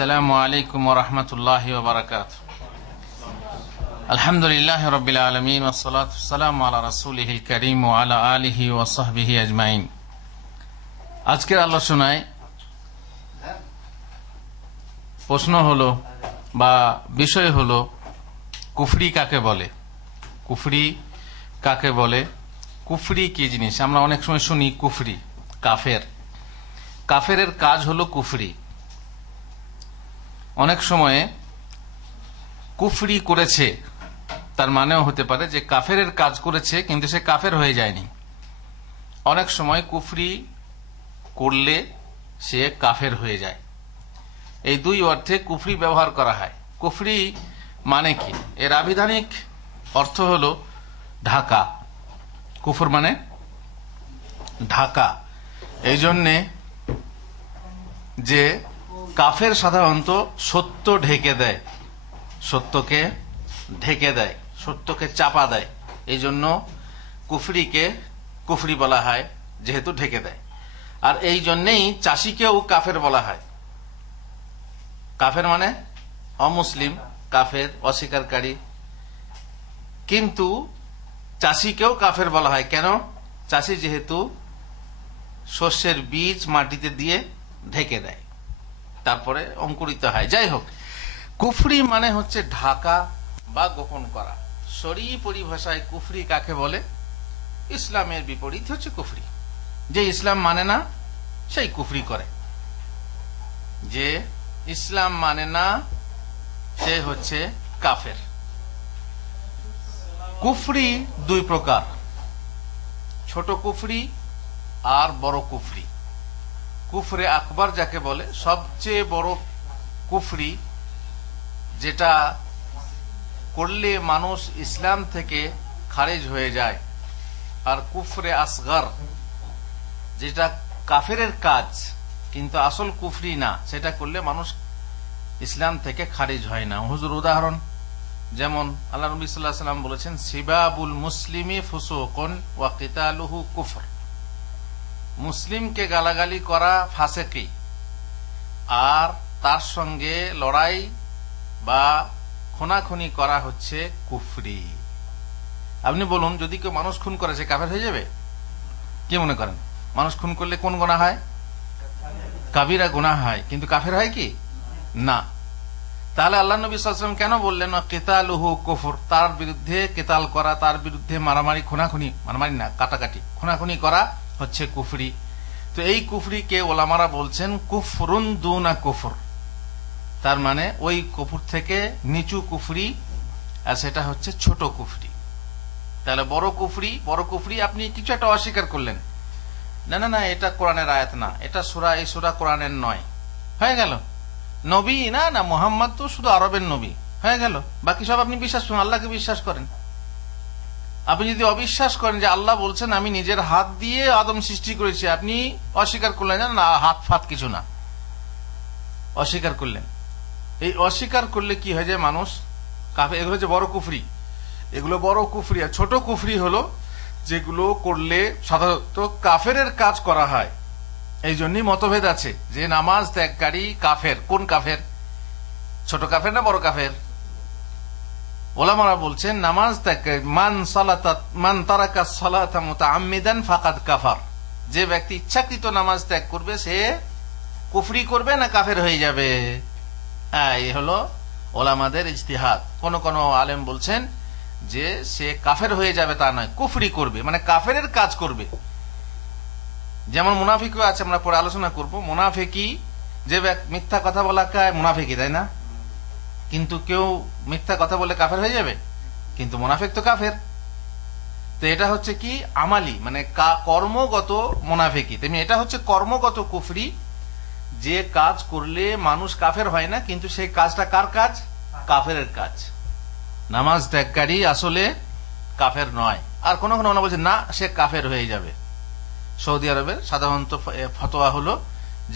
আসসালামু আলাইকুম ওয়া রাহমাতুল্লাহি ওয়া বারাকাতুহু। আলহামদুলিল্লাহি রাব্বিল আলামিন ওয়াস সালাতু ওয়াস সালামু আলা রাসূলিহিল কারীম ওয়া আলা আলিহি ওয়া সাহবিহি আজমাইন। আজকের আলোচনায় প্রশ্ন হলো বা বিষয় হলো কুফরি কাকে বলে। কুফরি কাকে বলে, কুফরি কি জিনিস? আমরা অনেক সময় শুনি কুফরি, কাফের। কাফেরের কাজ হলো কুফরি। অনেক সময়ে কুফরি করেছে তার মানেও হতে পারে যে কাফেরের কাজ করেছে কিন্তু সে কাফের হয়ে যায়নি। অনেক সময় কুফরি করলে সে কাফের হয়ে যায়। এই দুই অর্থে কুফরি ব্যবহার করা হয়। কুফরি মানে কি? এর আবিধানিক অর্থ হলো ঢাকা। কুফর মানে ঢাকা। এই জন্যে যে কাফের সাধারণত সত্য ঢেকে দেয়, সত্যকে ঢেকে দেয়, সত্যকে চাপা দেয়। এই জন্য কুফরিকে কুফরি বলা হয়, যেহেতু ঢেকে দেয়। আর এই জন্যেই চাষিকেও কাফের বলা হয়। কাফের মানে অমুসলিম, কাফের অস্বীকারী। কিন্তু চাষিকেও কাফের বলা হয়। কেন? চাষি যেহেতু শস্যের বীজ মাটিতে দিয়ে ঢেকে দেয়, তারপরে অঙ্কুরিত হয়। যাই হোক, কুফরি মানে হচ্ছে ঢাকা বা গোপন করা। শরীয়ী পরিভাষায় কুফরি কাকে বলে? ইসলামের বিপরীত হচ্ছে কুফরি। যে ইসলাম মানে না সেই কুফরি করে। যে ইসলাম মানে না সে হচ্ছে কাফের। কুফরি দুই প্রকার, ছোট কুফরি আর বড় কুফরি। কুফরে আকবর যাকে বলে, সবচেয়ে বড় কুফরি, যেটা করলে মানুষ ইসলাম থেকে খারিজ হয়ে যায়। আর কুফরে আসগর, যেটা কাফেরের কাজ কিন্তু আসল কুফরি না, সেটা করলে মানুষ ইসলাম থেকে খারিজ হয় না। হুজুর উদাহরণ, যেমন আল্লাহ নবী সাল্লাল্লাহু আলাইহি ওয়াসাল্লাম বলেছেন, সিবাবুল মুসলিমি ফুসুকুন ওয়া কিতালুহু কুফর। মুসলিমকে গালাগালি করা ফাসেকি, আর তার সঙ্গে লড়াই বা খুনাখুনি করা হচ্ছে কুফরি। আপনি বলুন, যদি কেউ মানুষ খুন করে সে কাফের হয়ে যাবে? কি মনে করেন? মানুষ খুন করলে কোন গুনাহ হয়? কাবিরা গুনাহ হয়, কিন্তু কাফের হয় কি না। তাহলে আল্লাহ নবী সাল্লাল্লাহু আলাইহি ওয়াসাল্লাম কেন বললেন কিতালুহু কুফর? তার বিরুদ্ধে কিতাল করা, তার বিরুদ্ধে মারামারি, খুনাখুনি, মারামারি না, কাটাকাটি, খুনাখুনি করা হচ্ছে কুফরি। তো এই কুফরিকে ওলামারা বলছেন কুফরুন দুনা কুফর। তার মানে ওই কুফর থেকে নিচু কুফরি, আর সেটা হচ্ছে ছোট কুফরি। তাহলে বড় কুফরি আপনি কিছু একটা অস্বীকার করলেন, না না না এটা কোরআনের আয়াত না, এটা সূরা, এই সূরা কোরআনের নয়, হয়ে গেল। নবী না না মুহাম্মদ তো শুধু আরবের নবী, হয়ে গেল। বাকি সব আপনি বিশ্বাস করেন, আল্লাহকে বিশ্বাস করেন। আপনি যদি অবিশ্বাস করেন যে আল্লাহ বলছেন আমি নিজের হাত দিয়ে আদম সৃষ্টি করেছি, আপনি অস্বীকার করলেন না হাত ফাত কিছু না, অস্বীকার করলেন। এই অস্বীকার করলে কি হয় যায় মানুষ কাফের। এগুলো হচ্ছে বড় কুফরি, এগুলো বড় কুফরি। আর ছোট কুফরি হলো যেগুলো করলে সাধারণত কাফেরের কাজ করা হয়। এই জন্যই মতভেদ আছে যে নামাজ ত্যাগকারী কাফের। কোন কাফের? ছোট কাফের না বড় কাফের? ওলামারা বলছেন নামাজ ত্যাগকারী, মান তারাকা সালাতা মুতাআম্মিদান ফাকাদ কাফার। যে ব্যক্তি ইচ্ছাকৃত নামাজ ত্যাগ করবে সে কুফরি করবে না কাফের হয়ে যাবে। এই হলো ওলামাদের ইজতিহাদ। কোন কোন আলেম বলছেন যে সে কাফের হয়ে যাবে তা নয়, কুফরি করবে, মানে কাফেরের কাজ করবে। যেমন মুনাফিকও আছে, আমরা পরে আলোচনা করব। মুনাফিকি, যে মিথ্যা কথা বলা মুনাফিকি, তাই না? কিন্তু কেউ মিথ্যা কথা বলে কাফের হয়ে যাবে, কিন্তু মুনাফিক তো কাফের। তো এটা হচ্ছে কি আমালি, মানে কর্মগত মুনাফিকি। তেমনি এটা হচ্ছে কর্মগত কুফরি, যে কাজ করলে মানুষ কাফের হয় না, কিন্তু সেই কাজটা কার কাজ? কাফেরের কাজ। নামাজ ত্যাগকারী আসলে কাফের নয়। আর কোন কোন বলছে না সে কাফের হয়ে যাবে। সৌদি আরবের সাধারণত ফতোয়া হলো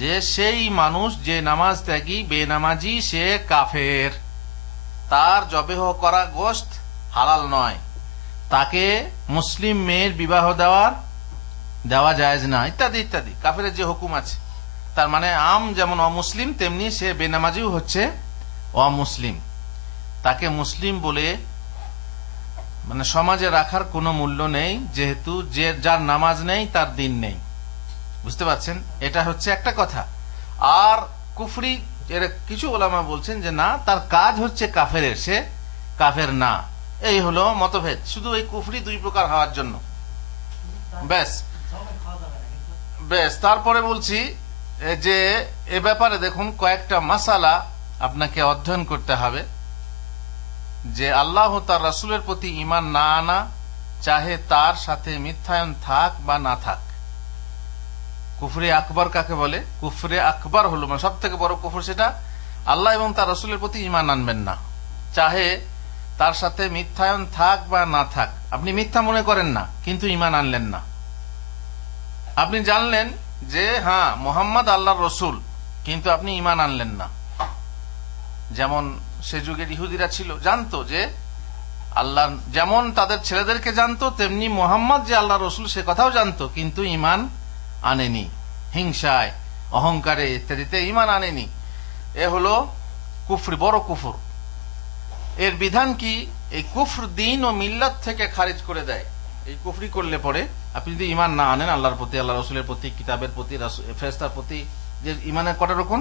যে সেই মানুষ যে নামাজ ত্যাগী বেনামাজি সে কাফের, তার জবেহ করা গোশত হালাল নয়, তাকে মুসলিম মেয়ের বিবাহ দেওয়া জায়েজ না, ইত্যাদি ইত্যাদি কাফেরের যে হুকুম আছে। তার মানে আম যেমন অমুসলিম, তেমনি সে বেনামাজিও হচ্ছে অমুসলিম। তাকে মুসলিম বলে মানে সমাজে রাখার কোনো মূল্য নেই, যেহেতু যার নামাজ নেই তার দিন নেই। বুঝতে পারছেন? এটা হচ্ছে একটা কথা। আর কুফরি, এর কিছু ওলামা বলছেন যে না, তার কাজ হচ্ছে কাফেরের, সে কাফের না। এই হলো মতভেদ, শুধু এই কুফরি দুই প্রকার হওয়ার জন্য। ব্যাস ব্যাস তারপরে বলছি যে এ ব্যাপারে দেখুন কয়েকটা মাসালা আপনাকে অধ্যয়ন করতে হবে, যে আল্লাহ তার রাসূলের প্রতি ঈমান না আনা, চাহে তার সাথে মিথ্যায়ন থাক বা না থাক। কুফরে আকবর কাকে বলে? কুফরে আকবর হলো মানে সব থেকে বড় কুফর, সেটা আল্লাহ এবং তার রাসূলের প্রতি ঈমান আনবেন না, চাহে তার সাথে মিথ্যায়ন থাক বা না থাক। আপনি মিথ্যা মনে করেন না, কিন্তু ঈমান আনলেন না। আপনি জানলেন যে হ্যাঁ মুহাম্মদ আল্লাহর রসুল, কিন্তু আপনি ঈমান আনলেন না। যেমন সে যুগের ইহুদিরা ছিল, জানতো যে আল্লাহ, যেমন তাদের ছেলেদেরকে জানতো, তেমনি মুহাম্মদ যে আল্লাহর রসুল সে কথাও জানতো, কিন্তু ঈমান আনেনি। হিংসায়, অহংকারে ইত্যাদিতে ঈমান আনেনি। এ হলো কুফর, বড় কুফর। এর বিধান কি? এই কুফর দিন ও মিল্লাত থেকে খারিজ করে দেয়। এই কুফরি করলে পরে আপনি যদি ঈমান না আনেন আল্লাহর প্রতি, আল্লাহ রসুলের প্রতি, কিতাবের প্রতি, ফেরেশতার প্রতি, যে ঈমানের কটা রকম?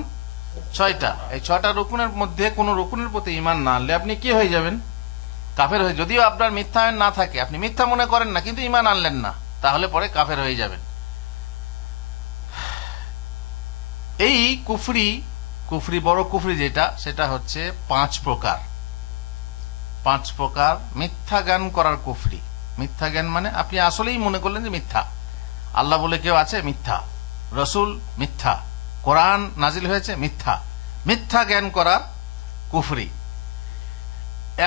6টা। এই 6টা রকুনের মধ্যে কোন রকুনের প্রতি ঈমান না আনলে আপনি কি হয়ে যাবেন? কাফের হয়ে। যদিও আপনার মিথ্যায়ন না থাকে, আপনি মিথ্যা মনে করেন না, কিন্তু ঈমান আনলেন না, তাহলে পরে কাফের হয়ে যাবেন। এই কুফরি বড় কুফরি যেটা, সেটা হচ্ছে 5 প্রকার। 5 প্রকার মিথ্যা জ্ঞান করার কুফরি। মিথ্যা জ্ঞান মানে আপনি আসলেই মনে করলেন যে মিথ্যা, আল্লাহ বলে কেউ আছে, মিথ্যা, রসুল মিথ্যা, কোরআন নাজিল হয়েছে, মিথ্যা। মিথ্যা জ্ঞান করার কুফরি।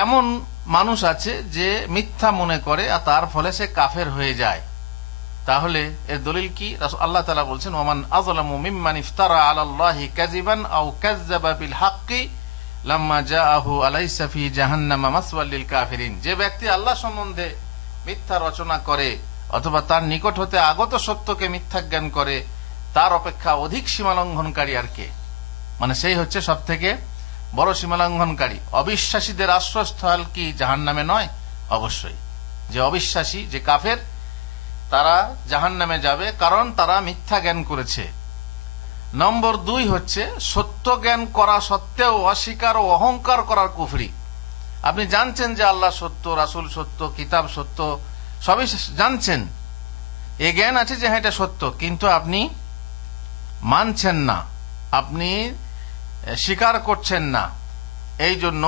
এমন মানুষ আছে যে মিথ্যা মনে করে আর তার ফলে সে কাফের হয়ে যায়। তাহলে এর দলিল কি? আল্লাহ তাআলা বলছেন, ওমান আযলামু মিম্মান ইফতারা আলাল্লাহি কাযিবান আও কাযযাবা বিল হাক্কি লাম্মা জাআহু আলাইসা ফি জাহান্নামা মাসওয়াল লিল কাফিরিন। যে ব্যক্তি আল্লাহ সম্বন্ধে মিথ্যা রচনা করে অথবা তার নিকট হতে আগত সত্যকে মিথ্যা জ্ঞান করে, তার অপেক্ষা অধিক সীমালঙ্ঘনকারী আর কে? মানে সেই হচ্ছে সব থেকে বড় সীমালঙ্ঘনকারী। অবিশ্বাসীদের আশ্রয়স্থল কি জাহান্নামে নয়? অবশ্যই। যে অবিশ্বাসী, যে কাফের, তারা জাহান্নামে যাবে, কারণ তারা মিথ্যা জ্ঞান করেছে। নম্বর 2 হচ্ছে সত্য জ্ঞান করা সত্ত্বেও অস্বীকার ও অহংকার করার কুফরি। আপনি জানছেন যে আল্লাহ সত্য, রাসূল সত্য, কিতাব সত্য, সবই জানছেন, এ জ্ঞান আছে যে হ্যাঁ এটা সত্য, কিন্তু আপনি মানছেন না, আপনি স্বীকার করছেন না, এই জন্য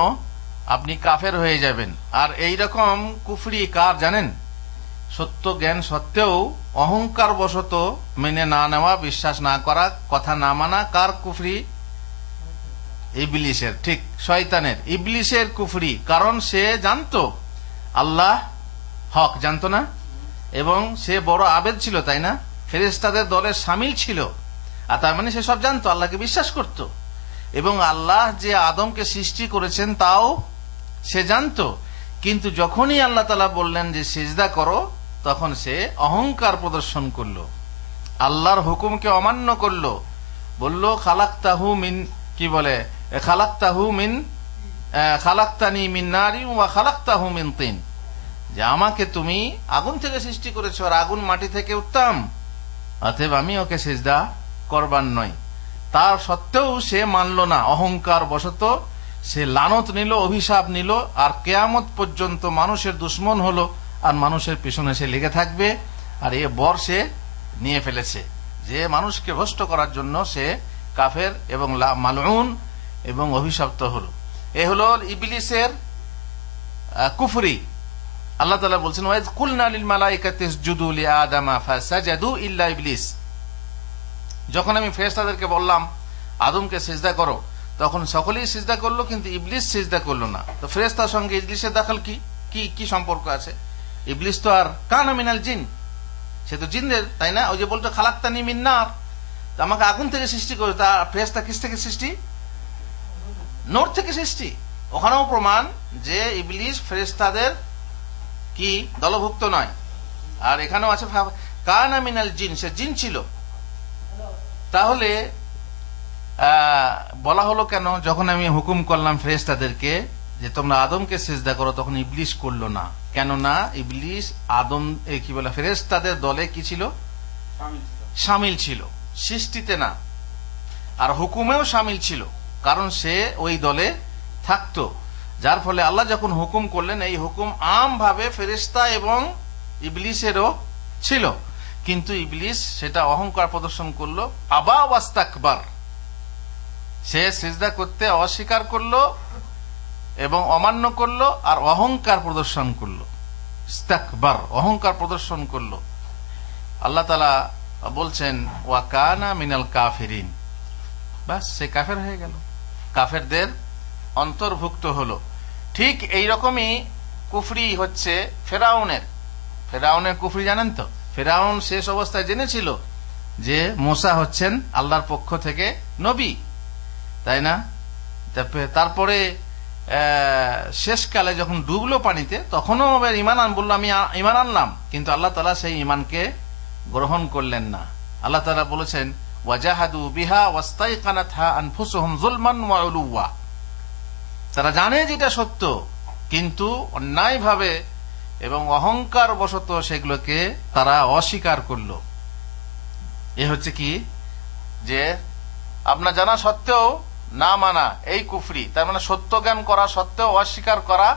আপনি কাফের হয়ে যাবেন। আর এই রকম কুফরি কার জানেন? সত্য জ্ঞান সত্ত্বেও অহংকার বশত মেনে না নেওয়া, বিশ্বাস না করা, কথা না মানা। কার কুফরি? ইবলিসের, ঠিক শয়তানের, ইবলিসের কুফরি। কারণ সে জানতো আল্লাহ হক, জানতো না, এবং সে বড় আবেদ ছিল, তাই না? ফেরেশতাদের দলের শামিল ছিল, আর তার মানে সে সব জানতো, আল্লাহকে বিশ্বাস করত, এবং আল্লাহ যে আদমকে সৃষ্টি করেছেন তাও সে জানতো। কিন্তু যখনই আল্লাহ তাআলা বললেন যে সিজদা করো, তখন সে অহংকার প্রদর্শন করলো, আল্লাহর হুকুমকে অমান্য করলো, বলল খালাকতাহু মিন, কি বলে, খালাকতানি মিন নারিন ওয়া খালাকতাহু মিন তিন, যে আমাকে তুমি আগুন থেকে সৃষ্টি করেছো আর আগুন মাটি থেকে উত্তম, অতএব আমি ওকে সিজদা করবার নয়। তার সত্ত্বেও সে মানল না, অহংকার বশত সে লানত নিল, অভিশাপ নিল, আর কিয়ামত পর্যন্ত মানুষের দুশ্মন হলো, আর মানুষের পিছনে সে লেগে থাকবে। আর এ বর সে নিয়ে ফেলেছে, যে মানুষকে ভ্রষ্ট করার জন্য সে কাফের এবং মালউন এবং অভিশপ্ত হলো। এ হলো ইবলিসের কুফরি। আল্লাহ তাআলা বলছেন, ওয়াইজ কুলনা লিল মালাইকাতি ইসজুদু লিআদামা ফাসাজাদু ইল্লা ইবলিস। যখন আমি ফেরেশতাদেরকে বললাম আদমকে সিজদা করো, তখন সকলেই সিজদা করলো, কিন্তু ইবলিস সিজদা করলো না। তো ফেরেশতার সঙ্গে ইবলিসের দাখল কি? কি সম্পর্ক আছে? ইবলিস তো আর কানা মিনাল জিন, সে তো জিনদের, তাই না? ওই যে বলতো খালাকতানি মিন নার, আমাকে আগুন থেকে সৃষ্টি করে, তা ফেরেশতা কিস থেকে সৃষ্টি? নূর থেকে সৃষ্টি। ওখানেও প্রমাণ যে ইবলিস ফেরেশতাদের কি দলভুক্ত নয়। আর এখানেও আছে কানা মিনাল জিন, সে জিন ছিল। তাহলে বলা হলো কেন? যখন আমি হুকুম করলাম ফেরেশতাদেরকে যে তোমরা আদমকে সিজদা করো, তখন ইবলিস করলো না। কেননা ইবলিস আদম কি বলে ফেরেশতাদের দলে কি ছিল? শামিল ছিল, সৃষ্টিতে না, আর হুকুমেও শামিল ছিল, কারণ সে ওই দলে থাকতো। যার ফলে আল্লাহ যখন হুকুম করলেন, এই হুকুম আম ভাবে ফেরেশতা এবং ইবলিসেরও ছিল, কিন্তু ইবলিস সেটা অহংকার প্রদর্শন করলো। আবা ওয়াস্তাকবার, সে সিজদা করতে অস্বীকার করলো এবং অমান্য করলো আর অহংকার প্রদর্শন করলো। ইস্তাকবার, অহংকার প্রদর্শন করলো। আল্লাহ তাআলা বলছেন ওয়া কানা মিনাল কাফিরিন, বাস সে কাফের হয়ে গেল, কাফেরদের অন্তর্ভুক্ত হলো। ঠিক এই রকমই কুফরি হচ্ছে ফেরাউনের। ফেরাউনের কুফরি জানেন তো? ফেরাউন শেষ অবস্থায় জেনেছিল যে মুসা হচ্ছেন আল্লাহর পক্ষ থেকে নবী, তাই না? তারপরে শেষকালে যখন ডুবলো পানিতে, তখনও আবার বললো আমি ঈমান আনলাম, কিন্তু আল্লাহ তাআলা সেই ঈমানকে গ্রহণ করলেন না। আল্লাহ তাআলা বলেছেন ওয়াজাহাদু বিহা ওয়াস্তাইকানাতহা আনফুসুহুম যুলমান ওয়া উলুওয়া, তারা জানে যেটা সত্য, কিন্তু অন্যায়ভাবে এবং অহংকার বশত সেগুলোকে তারা অস্বীকার করলো। এ হচ্ছে কি যে আপনার জানা সত্ত্বেও না মানা, এই কুফরি। তার মানে সত্য জ্ঞান করা সত্ত্বেও অস্বীকার করা,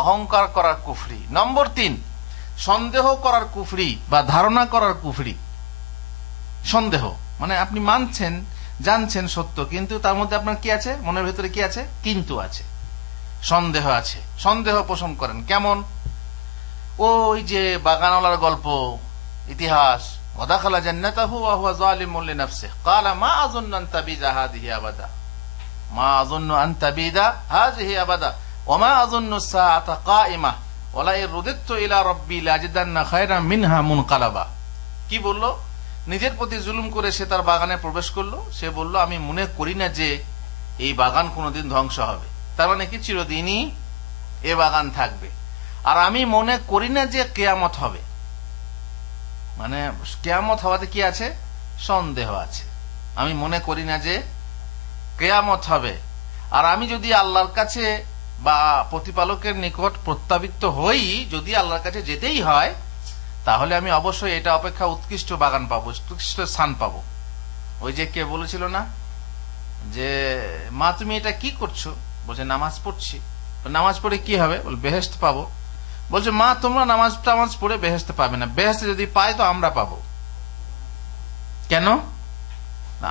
অহংকার করার কুফরি। নম্বর 3, সন্দেহ করার কুফরি বা ধারণা করার কুফরি। সন্দেহ মানে আপনি মানছেন, জানছেন সত্য, কিন্তু তার মধ্যে আপনার কি আছে? মনের ভেতরে কি আছে? কিন্তু আছে, সন্দেহ আছে। সন্দেহ পোষণ করেন কেমন? ওই যে বাগানওয়ালার গল্প, ইতিহাস, ওয়াদাখালা জান্নাতাহু ওয়া হুয়া যালিমুন লিনাফসিহি ক্বালা মা আযুন্নু আন তাবিদা হাযিহি আবাদা, মা আযুন্নু আন তাবিদা হাযিহি আবাদা ওয়া মা আযুন্নু আস-সাআতা কাইমা ওয়া লা ইন রুদিতু ইলা রাব্বি লাজিদান্না খায়রাম মিনহা মুনকালাবা। কি বলল? নিজের প্রতি জুলুম করে সে তার বাগানে প্রবেশ করলো। সে বলল আমি মনে করি না যে এই বাগান কোনোদিন ধ্বংস হবে। তার মানে কি? চিরদিনই এ বাগান থাকবে। আর আমি মনে করি না যে কিয়ামত হবে। মানে কিয়ামত হওয়াতে কি আছে? সন্দেহ আছে। আমি মনে করি না যে কিয়ামত হবে। আর আমি যদি আল্লাহর কাছে বা প্রতিপালকের নিকট প্রত্যাবৃত্ত হই, যদি আল্লাহর কাছে যেতেই হয়, তাহলে আমি অবশ্যই এটা অপেক্ষা উৎকৃষ্ট বাগান পাবো, উৎকৃষ্ট স্থান পাবো। ওই যে কে বলেছিল না যে মা তুমি এটা কি করছো? বলছে নামাজ পড়ছি। নামাজ পড়ে কি হবে? বল বেহেশত পাবো। বলছে মা তোমরা নামাজ টামাজ পড়ে বেহেশতে পাবে না, বেহেশতে যদি পাই তো আমরা পাবো। কেন?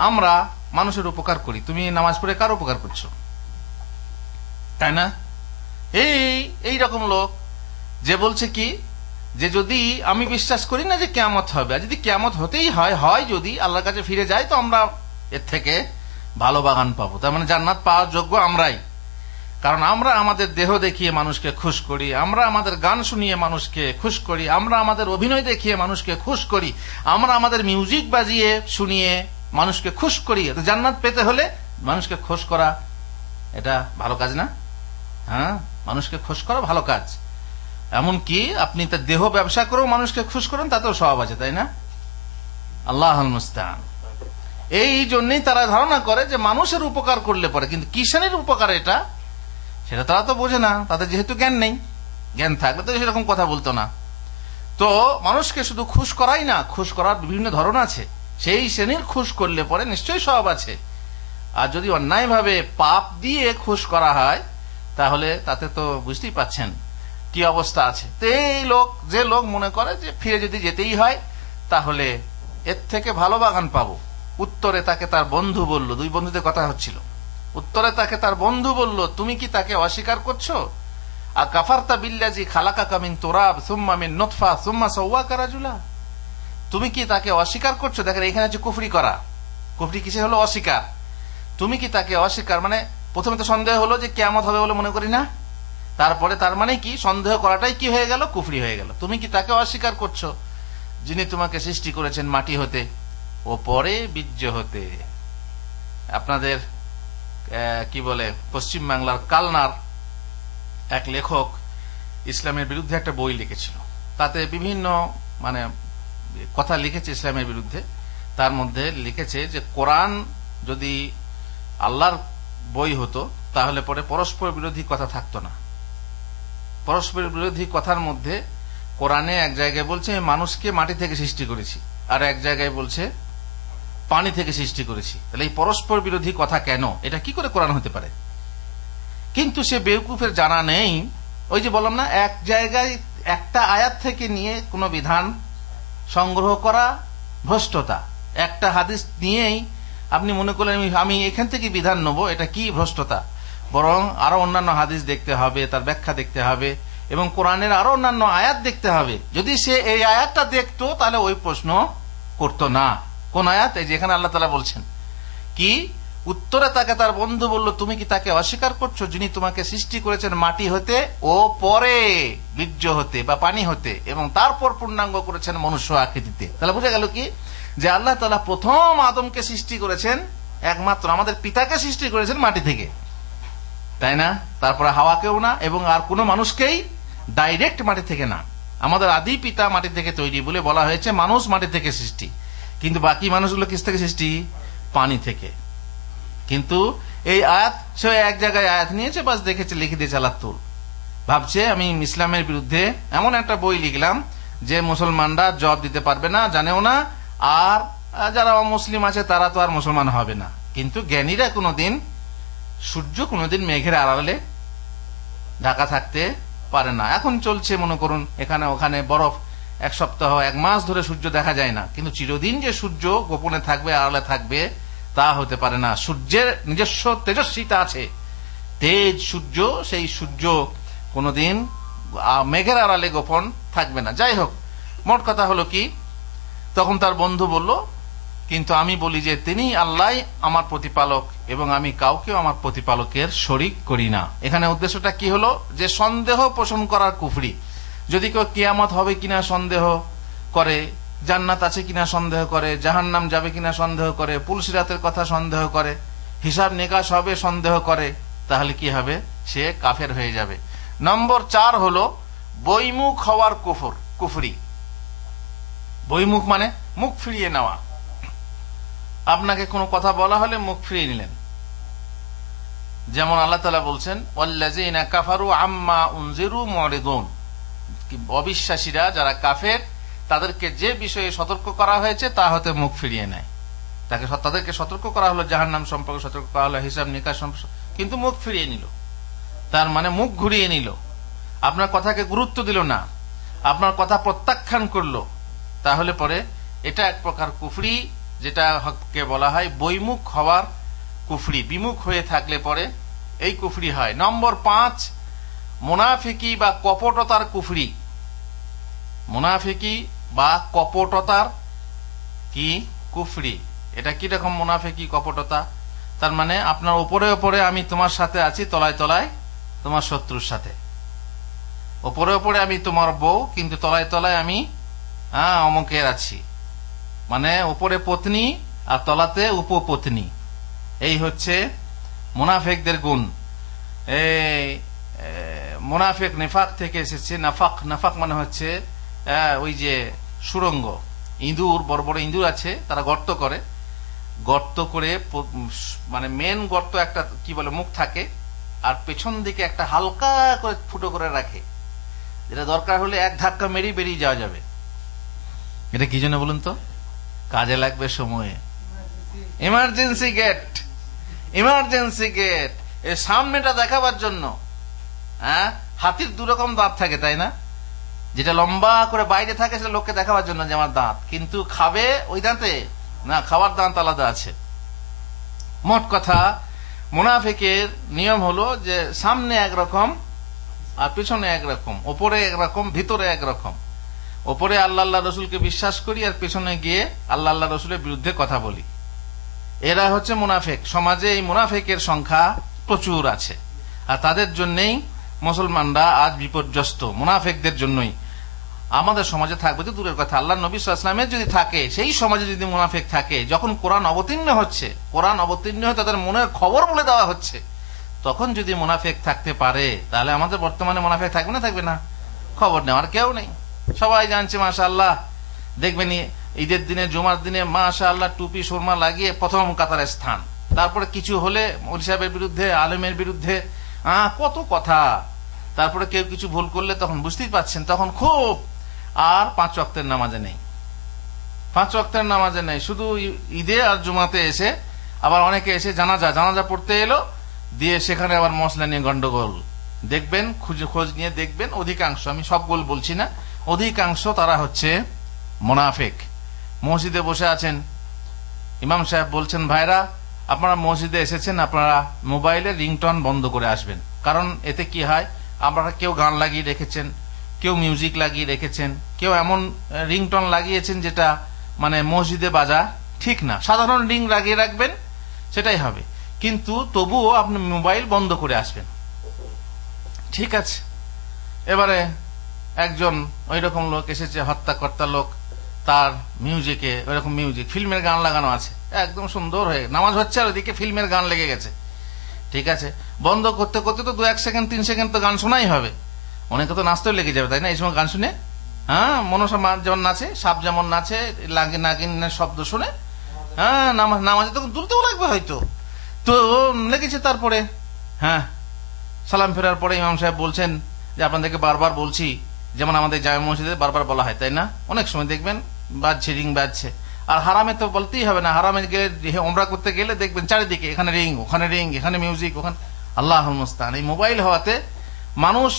আমরা মানুষের উপকার করি, তুমি নামাজ পড়ে কার উপকার করছো? তাই না? এই রকম লোক যে বলছে কি যে যদি আমি বিশ্বাস করি না যে কিয়ামত হবে, আর যদি কিয়ামত হতেই হয় যদি আল্লাহর কাছে ফিরে যাই, তো আমরা এর থেকে ভালো বাগান পাবো। তার মানে জান্নাত পাওয়ার যোগ্য আমরাই। কারণ আমরা আমাদের দেহ দেখিয়ে মানুষকে খুশ করি, আমরা আমাদের গান শুনিয়ে মানুষকে খুশ করি, আমরা আমাদের অভিনয় দেখিয়ে মানুষকে খুশ করি, আমরা আমাদের মিউজিক বাজিয়ে শুনিয়ে মানুষকে খুশ করি। জান্নাত পেতে হলে মানুষকে খুশ করা এটা ভালো কাজ না? হ্যাঁ, মানুষকে খুশ করা ভালো কাজ। এমনকি আপনি তার দেহ ব্যবসা করেও মানুষকে খুশ করেন, তাতেও স্বভাব আছে, তাই না? আল্লাহুল মুস্তাআন। এই জন্যই তারা ধারণা করে যে মানুষের উপকার করলে পরে, কিন্তু কিষানের উপকার এটা, সেটা তারা তো বোঝে না। তাদের যেহেতু জ্ঞান নেই, জ্ঞান থাকলে তো সেরকম কথা বলতো না। তো মানুষকে শুধু খুশ করাই না, খুশ করার বিভিন্ন ধরন আছে। সেই শ্রেণীর খুশ করলে পরে নিশ্চয়ই স্বভাব আছে। আর যদি অন্যায়ভাবে পাপ দিয়ে খুশ করা হয়, তাহলে তাতে তো বুঝতেই পাচ্ছেন কি অবস্থা আছে। তো এই লোক, যে লোক মনে করে যে ফিরে যদি যেতেই হয় তাহলে এর থেকে ভালো বাগান পাবো, উত্তরে তাকে তার বন্ধু বলল, দুই বন্ধুদের কথা হচ্ছিল, উত্তরে তাকে তার বন্ধু বলল তুমি কি তাকে অস্বীকার করছো? আর কাফারতা বিল্লাজি খালাকাকা মিন তুরাব সুম্মা মিন নুতফা সুম্মা সাওয়াকা রাজুলা, তুমি কি তাকে অস্বীকার করছো? দেখেন এখানে হচ্ছে কুফরি করা। কুফরি কিসে হলো? অস্বীকার। তুমি কি তাকে অস্বীকার, মানে প্রথমে তো সন্দেহ হলো যে কিয়ামত হবে বলে মনে করি না, তারপরে তার মানে কি সন্দেহ করাটাই কি হয়ে গেল? কুফরি হয়ে গেল। তুমি কি তাকে অস্বীকার করছো যিনি তোমাকে সৃষ্টি করেছেন মাটি হতে ও পরে বীর্য হতে? আপনাদের কি বলে পশ্চিম বাংলার কালনার এক লেখক ইসলামের বিরুদ্ধে একটা বই লিখেছিল। তাতে বিভিন্ন মানে কথা লিখেছে ইসলামের বিরুদ্ধে। তার মধ্যে লিখেছে যে কোরআন যদি আল্লাহর বই হতো তাহলে পরে পরস্পর বিরোধী কথা থাকতো না। পরস্পর বিরোধী কথার মধ্যে কোরআনে এক জায়গায় বলছে মানুষকে মাটি থেকে সৃষ্টি করেছি, আর এক জায়গায় বলছে পানি থেকে সৃষ্টি করেছি। তাহলে এই পরস্পর বিরোধী কথা কেন? এটা কি করে কোরআন হতে পারে? কিন্তু সে বেওকুফের জানা নেই। ওই যে বললাম না, এক জায়গায় একটা আয়াত থেকে নিয়ে কোনো বিধান সংগ্রহ করা ভ্রষ্টতা। একটা হাদিস নিয়েই আপনি মনে করলেন আমি এখান থেকে বিধান নেব, এটা কি ভ্রষ্টতা? বরং আরো অন্যান্য হাদিস দেখতে হবে, তার ব্যাখ্যা দেখতে হবে, এবং কোরআনের আরো অন্যান্য আয়াত দেখতে হবে। যদি সে এই আয়াতটা দেখতো তাহলে ওই প্রশ্ন করতো না। কোন আয়াত? এই যে এখানে আল্লাহ তাআলা বলছেন কি, উত্তরে তাকে তার বন্ধু বলল, তুমি কি তাকে অস্বীকার করছো যিনি তোমাকে সৃষ্টি করেছেন মাটি হতে ও পরে বীর্য হতে বা পানি হতে, এবং তারপর পূর্ণাঙ্গ করেছেন মনুষ্য আকৃতিতে। তাহলে বোঝা গেল কি, যে আল্লাহ তাআলা প্রথম আদমকে সৃষ্টি করেছেন, একমাত্র আমাদের পিতাকে সৃষ্টি করেছেন মাটি থেকে, তাই না? তারপরে হাওয়াকেও না, এবং আর কোনো মানুষকেই ডাইরেক্ট মাটি থেকে না। আমাদের আদি পিতা মাটি থেকে তৈরি বলে বলা হয়েছে মানুষ মাটি থেকে সৃষ্টি, কিন্তু বাকি মানুষগুলো কিস থেকে সৃষ্টি? পানি থেকে। কিন্তু এই আয়াত সে এক জায়গায় আয়াত নিয়েছে, বাস দেখেছে, লিখে দিয়েছে আলাতুল, ভাবছে আমি ইসলামের বিরুদ্ধে এমন একটা বই লিখলাম যে মুসলমানরা জবাব দিতে পারবে না, জানেও না, আর যারা মুসলিম আছে তারা তো আর মুসলমান হবে না। কিন্তু জ্ঞানীরা কোনোদিন সূর্য কোনোদিন মেঘের আড়ালে ঢাকা থাকতে পারে না। এখন চলছে মনে করুন এখানে ওখানে বরফ, এক সপ্তাহ এক মাস ধরে সূর্য দেখা যায় না, কিন্তু চিরদিন যে সূর্য গোপনে থাকবে, আড়ালে থাকবে, তা হতে পারে না। সূর্যের নিজস্ব তেজস্বিতা আছে, তেজ সূর্য, সেই সূর্য কোনোদিন মেঘের আড়ালে গোপন থাকবে না। যাই হোক, মোট কথা হলো কি, তখন তার বন্ধু বলল, কিন্তু আমি বলি যে তিনি আল্লাহ আমার প্রতিপালক এবং আমি কাউকেও আমার প্রতিপালকের শরীক করি না। এখানে উদ্দেশ্যটা কি হলো, যে সন্দেহ পোষণ করার কুফরি। যদি কেউ কিয়ামত হবে কিনা সন্দেহ করে, জান্নাত আছে কিনা সন্দেহ করে, জাহান্নাম যাবে কিনা সন্দেহ করে, পুলসিরাতের কথা সন্দেহ করে, হিসাব নিকাশ হবে সন্দেহ করে, তাহলে কি হবে? সে কাফের হয়ে যাবে। নম্বর 4 হলো বইমুখ হওয়ার কুফরি। বইমুখ মানে মুখ ফিরিয়ে নেওয়া। আপনাকে কোনো কথা বলা হলে মুখ ফিরিয়ে নিলেন। যেমন আল্লাহ তাআলা বলছেন, ওয়াল্লাযীনা কাফারু আম্মা উনজিরু মুরিদুন, অবিশ্বাসীরা যারা কাফের তাদেরকে যে বিষয়ে সতর্ক করা হয়েছে তা হতে মুখ ফিরিয়ে নেয়। তাদেরকে সতর্ক করা হলো জাহান্নাম সম্পর্কে, সতর্ক করা হলো হিসাব নিকাশ সম্পর্কে, কিন্তু মুখ ফিরিয়ে নিল। তার মানে মুখ ঘুরিয়ে নিল, আপনার কথাকে গুরুত্ব দিল না, আপনার কথা প্রত্যাখ্যান করলো। তাহলে পরে এটা এক প্রকার কুফরি, যেটাকে বলা হয় বইমুখ হওয়ার কুফরি। বিমুখ হয়ে থাকলে পরে এই কুফরি হয়। নম্বর 5 মুনাফিকি বা কপটতার কুফরি। মুনাফিকি বা কপটতার কি কুফরি? এটা কি রকম মুনাফিকি কপটতা? তার মানে আপনার উপরে উপরে আমি তোমার সাথে আছি, তলায় তলায় তোমার শত্রুর সাথে। উপরে উপরে আমি তোমার বউ, কিন্তু তলায় তলায় আমি অমুকের আছি। মানে উপরে পত্নী আর তলাতে উপপত্নী। এই হচ্ছে মুনাফিকদের গুণ। মুনাফিক নিফাক থেকে এসেছে। নাফাক মানে হচ্ছে ওই যে সুরঙ্গ, ইঁদুর, বড় বড় ইঁদুর আছে, তারা গর্ত করে, মানে মেন গর্ত একটা কি বলে মুখ থাকে, আর পেছন দিকে একটা হালকা করে ফুটো করে রাখে, যেটা দরকার হলে এক ধাক্কা মেরেই বেরিয়ে যাওয়া যাবে। এটা কি জন্য বলুন তো? কাজে লাগবে সময়ে। ইমার্জেন্সি গেট, ইমার্জেন্সি গেট, এর সামনেটা দেখাবার জন্য। হাতির 2 রকম দাঁত থাকে, তাই না? যেটা লম্বা করে বাইরে থাকে সেটা লোককে দেখাবার জন্য যে আমার দাঁত, কিন্তু খাবে ওই দাঁতে না, খাবার দাঁত আলাদা আছে। মোট কথা, মুনাফিকের নিয়ম হলো যে সামনে একরকম আর পিছনে একরকম, ওপরে একরকম, ভিতরে একরকম। ওপরে আল্লাহ রসুলকে বিশ্বাস করি আর পিছনে গিয়ে আল্লাহ রসুলের বিরুদ্ধে কথা বলি। এরা হচ্ছে মুনাফিক। সমাজে এই মুনাফিকের সংখ্যা প্রচুর আছে, আর তাদের জন্যই মুসলমানরা আজ বিপর্যস্ত। মুনাফিকদের জন্যই আমাদের সমাজে থাকবে তো দূরের কথা, আল্লাহ নবী সাল্লাল্লাহু আলাইহি ওয়াসাল্লামের যদি থাকে, সেই সমাজে যদি মুনাফিক থাকে, যখন কোরআন অবতীর্ণ হচ্ছে, কোরআন অবতীর্ণ হয়ে তাদের মনের খবর বলে দেওয়া হচ্ছে, তখন যদি মুনাফিক থাকতে পারে, তাহলে আমাদের বর্তমানে মুনাফিক থাকবে না? থাকবে না? খবর নেওয়ার কেউ নেই, সবাই জানছে মাশাআল্লাহ। দেখবেন ঈদের দিনে, জুমার দিনে মাশাআল্লাহ টুপি সুরমা লাগিয়ে প্রথম কাতারে স্থান, তারপরে কিছু হলে মৌলভী সাহেবের বিরুদ্ধে, আলেমের বিরুদ্ধে কত কথা। তারপরে কেউ কিছু ভুল করলে তখন বুঝতেই পাচ্ছেন, তখন খুব। আর 5 ওয়াক্তের নামাজে নেই, 5 ওয়াক্তের নামাজে নেই, শুধু ঈদে আর জুমাতে এসে, আবার অনেকে এসে জানাজা পড়তে এলো, দিয়ে সেখানে আবার মশলা নিয়ে গন্ডগোল। দেখবেন, খোঁজ নিয়ে দেখবেন, অধিকাংশ, আমি সবগুলো বলছি না, অধিকাংশ তারা হচ্ছে মুনাফিক। মসজিদে বসে আছেন, ইমাম সাহেব বলছেন, ভাইরা আপনারা মসজিদে এসেছেন, আপনারা মোবাইলে রিংটোন বন্ধ করে আসবেন। কারণ এতে কি হয়, আপনারা কেউ গান লাগিয়ে রেখেছেন, কেউ মিউজিক লাগিয়ে রেখেছেন, কেউ এমন রিংটোন লাগিয়েছেন যেটা মানে মসজিদে বাজা ঠিক না। সাধারণ রিং লাগিয়ে রাখবেন, সেটাই হবে, কিন্তু তবুও আপনি মোবাইল বন্ধ করে আসবেন। ঠিক আছে। এবারে একজন ওই রকম লোক এসেছে, হত্যাকর্তা লোক, তার মিউজিকে ওইরকম মিউজিক, ফিল্মের গান লাগানো আছে, একদম সুন্দর হয়ে নামাজ হচ্ছে, আর ওইদিকে ফিল্মের গান লেগে গেছে। ঠিক আছে, বন্ধ করতে করতে তো 2-1 সেকেন্ড 3 সেকেন্ড তো গান শোনাই হবে, অনেকে তো নাচতেও লেগে যাবে, তাই না? এই সময় গান শুনে, মনসা যেমন নাচে, সাপ যেমন নাচে, নাগিনের শব্দ শুনে, নামাজে তখন তুলতেও লাগবে হয়তো, তো লেগেছে। তারপরে সালাম ফেরার পরে ইমাম সাহেব বলছেন যে আপনাদেরকে বারবার বলছি, যেমন আমাদের জামে মসজিদে বারবার বলা হয়, তাই না? অনেক সময় দেখবেন বাজছে, রিং বাজছে। আর হারামে তো বলতেই হবে না, হারামে গেলে, ওমরা করতে গেলে দেখবেন চারিদিকে, এখানে রিং, ওখানে রিং, এখানে মিউজিক, ওখানে, আল্লাহুল মুস্তাআন। এই মোবাইল হওয়াতে মানুষ,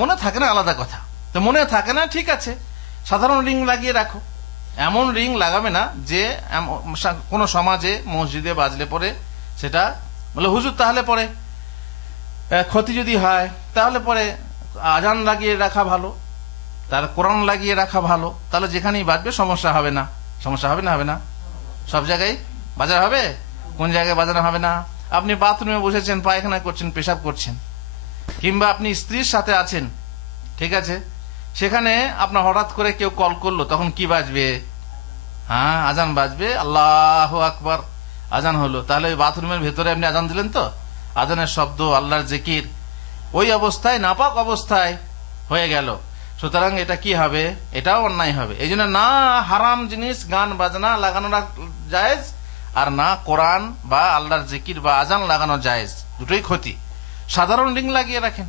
মনে থাকে না, আলাদা কথা, তো মনে থাকে না, ঠিক আছে, সাধারণ রিং লাগিয়ে রাখো। এমন রিং লাগাবে না যে কোন সমাজে মসজিদে বাজলে পরে সেটা বলে হুজুর তাহলে পরে ক্ষতি যদি হয়, তাহলে পরে আজান লাগিয়ে রাখা ভালো, তাহলে কোরআন লাগিয়ে রাখা ভালো, তাহলে যেখানেই বাজবে সমস্যা হবে না। সমস্যা হবে না? হবে না? সব জায়গায় বাজার হবে, কোন জায়গায় বাজানো হবে না? আপনি বাথরুমে বসেছেন, পায়খানা করছেন, পেশাব করছেন, কিংবা আপনি স্ত্রীর সাথে আছেন, ঠিক আছে, সেখানে আপনার হঠাৎ করে কেউ কল করলো, তখন কি বাজবে? আজান বাজবে, আল্লাহু আকবার, আজান হলো। তাহলে ওই বাথরুমের ভেতরে আপনি আজান দিলেন তো, আজানের শব্দ, আল্লাহর জিকির, ওই অবস্থায়, নাপাক অবস্থায় হয়ে গেল। সুতরাং এটা কি হবে? এটাও অন্যায় হবে। এই জন্য না হারাম জিনিস, গান বাজনা লাগানো জায়েজ, আর না কোরআন বা আল্লাহর জিকির বা আজান লাগানো জায়েজ, দুটোই ক্ষতি। সাধারণ রিং লাগিয়ে রাখেন,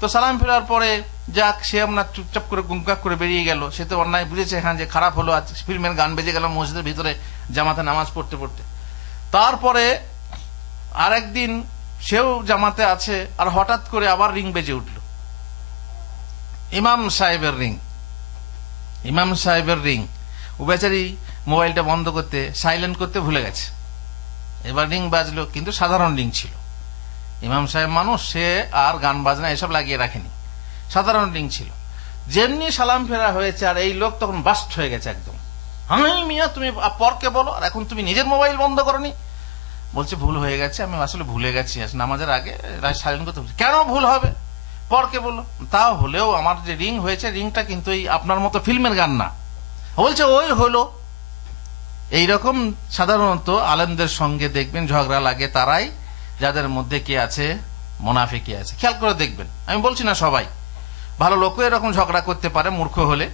তো সালাম ফেরার পরে যাক, সে আপনার চুপচাপ করে গুমকাক করে বেরিয়ে গেল, সে তো অন্যায় বুঝেছে, এখানে যে খারাপ হলো, আজ ফিল্মের গান বেজে গেল মসজিদের ভিতরে জামাতে নামাজ পড়তে পড়তে। তারপরে আরেকদিন সেও জামাতে আছে, আর হঠাৎ করে আবার রিং বেজে উঠল, ইমাম সাহেবের রিং, ইমাম সাহেবের রিং। ও বেচারি মোবাইলটা বন্ধ করতে, সাইলেন্ট করতে ভুলে গেছে, এবার রিং বাজলো, কিন্তু সাধারণ রিং ছিল। ইমাম সাহেব মানুষ, সে আর গান বাজনা এসব লাগিয়ে রাখেনি, সাধারণ রিং ছিল। যেমনি সালাম ফেরা হয়েছে, আর এই লোক তখন বাস্ট হয়ে গেছে একদম, মিয়া তুমি পরকে বলো, আর এখন তুমি নিজের মোবাইল বন্ধ করনি। বলছে ভুল হয়ে গেছে, আমি আসলে ভুলে গেছি, নামাজের আগে সাইলেন্ট করতে। কেন ভুল হবে? পরকে বলো। তাও হলেও আমার যে রিং হয়েছে, রিংটা কিন্তু এই আপনার মতো ফিল্মের গান না। বলছে ওই হলো। এইরকম সাধারণত আলেমদের সঙ্গে দেখবেন ঝগড়া লাগে তারাই, যাদের মধ্যে কি আছে, মুনাফিকি আছে। খেয়াল করে দেখবেন, আমি বলছি না সবাই, ভালো লোকও এরকম ঝগড়া করতে পারে মূর্খ হলে,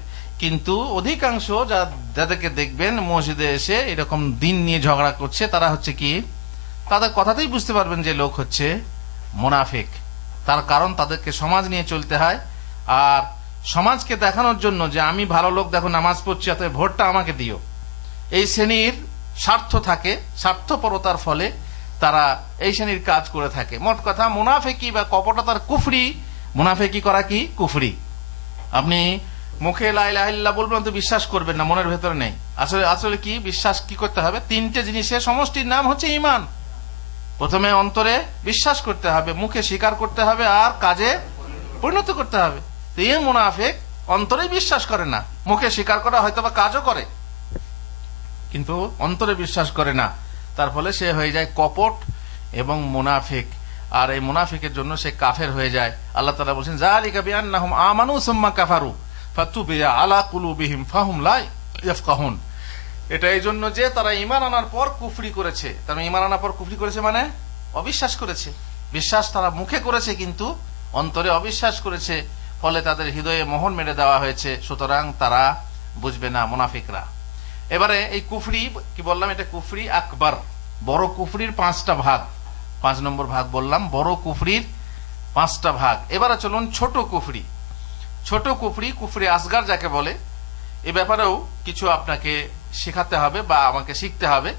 কিন্তু অধিকাংশ যাদেরকে দেখবেন মসজিদে এসে এরকম দিন নিয়ে ঝগড়া করছে, তারা হচ্ছে কি, তাদের কথাতেই বুঝতে পারবেন যে লোক হচ্ছে মুনাফিক। তার কারণ তাদেরকে সমাজ নিয়ে চলতে হয়, আর সমাজকে দেখানোর জন্য যে আমি ভালো লোক, দেখো নামাজ পড়ছি, অতএব ভোটটা আমাকে দিও, এই শ্রেণীর স্বার্থ থাকে, স্বার্থপরতার ফলে তারা এই শ্রেণীর কাজ করে থাকে। মোট কথা মুনাফিকি বা কপটতার কুফরি, মুনাফিকি করা কি কুফরি। আপনি মুখে লা ইলাহা ইল্লাল্লাহ বলবেন তো বিশ্বাস করবেন না, মনের ভেতরে নেই। আসলে আসলে কি বিশ্বাস কি করতে হবে? 3টে জিনিসের সমষ্টির নাম হচ্ছে ঈমান। প্রথমে অন্তরে বিশ্বাস করতে হবে, মুখে স্বীকার করতে হবে, আর কাজে পরিণত করতে হবে। তো এই মুনাফিক অন্তরে বিশ্বাস করে না, মুখে স্বীকার করা হয়তো বা কাজও করে, কিন্তু অন্তরে বিশ্বাস করে না। তার ফলে সে হয়ে যায় কপট এবং মুনাফিক, আর এই মুনাফিকের জন্য সে কাফের হয়ে যায়। আল্লাহ তাআলা বলেন, যালিকা বিআন্নাহুম আমানু সুম্মা কাফারু ফাতুবিয়া আলা কুলুবিহিম ফাহুম লা ইয়াফকাহুন। এটা এই জন্য যে তারা ঈমান আনার পর কুফরি করেছে। তারা ঈমান আনার পর কুফরি করেছে মানে অবিশ্বাস করেছে। বিশ্বাস তারা মুখে করেছে, কিন্তু অন্তরে অবিশ্বাস করেছে, ফলে তাদের হৃদয়ে মোহর মেরে দেওয়া হয়েছে। সুতরাং তারা বুঝবে না, মুনাফিকরা। এবারে এই কুফরি কি বললাম, এটা কুফরি আকবার, বড় কুফরির 5টা ভাগ, 5 নম্বর ভাগ বললাম বড় কুফরির 5টা ভাগ। এবারে চলুন ছোট কুফরি। ছোট কুফরি, কুফরি আসগার যাকে বলে, এ ব্যাপারেও কিছু আপনাকে শেখাতে হবে বা আমাকে শিখতে হবে।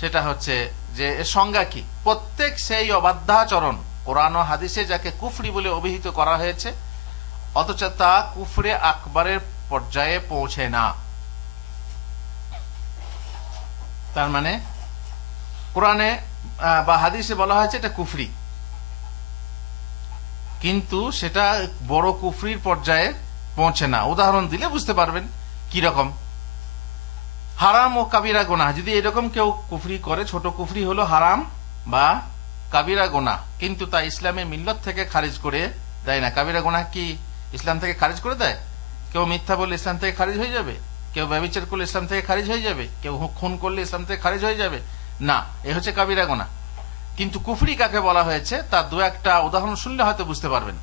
সেটা হচ্ছে যে এর সংজ্ঞা কি। প্রত্যেক সেই অবাধ্যাচরণ কোরআন ও হাদিসে যাকে কুফরি বলে অভিহিত করা হয়েছে অথচ তা কুফরে আকবরের পর্যায়ে পৌঁছে না। তার মানে কোরআনে বা হাদিসে বলা হয়েছে এটা কুফরি, কিন্তু সেটা বড় কুফরির পর্যায়ে পৌঁছে না। উদাহরণ দিলে বুঝতে পারবেন কি রকম। হারাম ও কাবিরা গুনাহ, যদি এরকম কেউ কুফরি করে, ছোট কুফরি হলো হারাম বা কাবিরা গুনাহ, কিন্তু তা ইসলামের মিল্লত থেকে খারিজ করে দেয় না। কাবিরা গুনাহ কি ইসলাম থেকে খারিজ করে দেয়? কেউ মিথ্যা বললে ইসলাম থেকে খারিজ হয়ে যাবে? কেউ ব্যভিচার করলে ইসলাম থেকে খারিজ হয়ে যাবে? কেউ খুন করলে ইসলাম থেকে খারিজ হয়ে যাবে? না, এ হচ্ছে কাবিরা গুনাহ। কিন্তু কুফরি কাকে বলা হয়েছে তার দু একটা উদাহরণ শুনলে হয়তো বুঝতে পারবেন।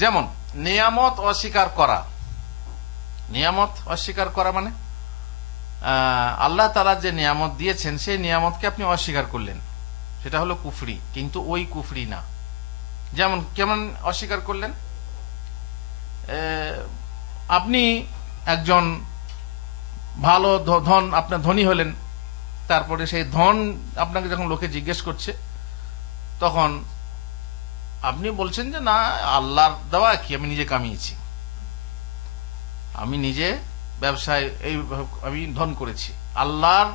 যেমন নিয়ামত অস্বীকার করা। নিয়ামত অস্বীকার করা মানে আল্লাহ তাআলা যে নিয়ামত দিয়েছেন সেই নিয়ামতকে আপনি অস্বীকার করলেন, সেটা হলো কুফরি, কিন্তু ওই কুফরি না। যেমন কেমন অস্বীকার করলেন? আপনি একজন ভালো ধন, আপনার ধনী হলেন, তারপরে সেই ধন আপনাকে যখন লোকে জিজ্ঞেস করছে তখন আপনি বলছেন যে না, আল্লাহর দেওয়া কি, আমি নিজে কামিয়েছি, আমি নিজে ব্যবসায় এই আমি ধন করেছি। আল্লাহর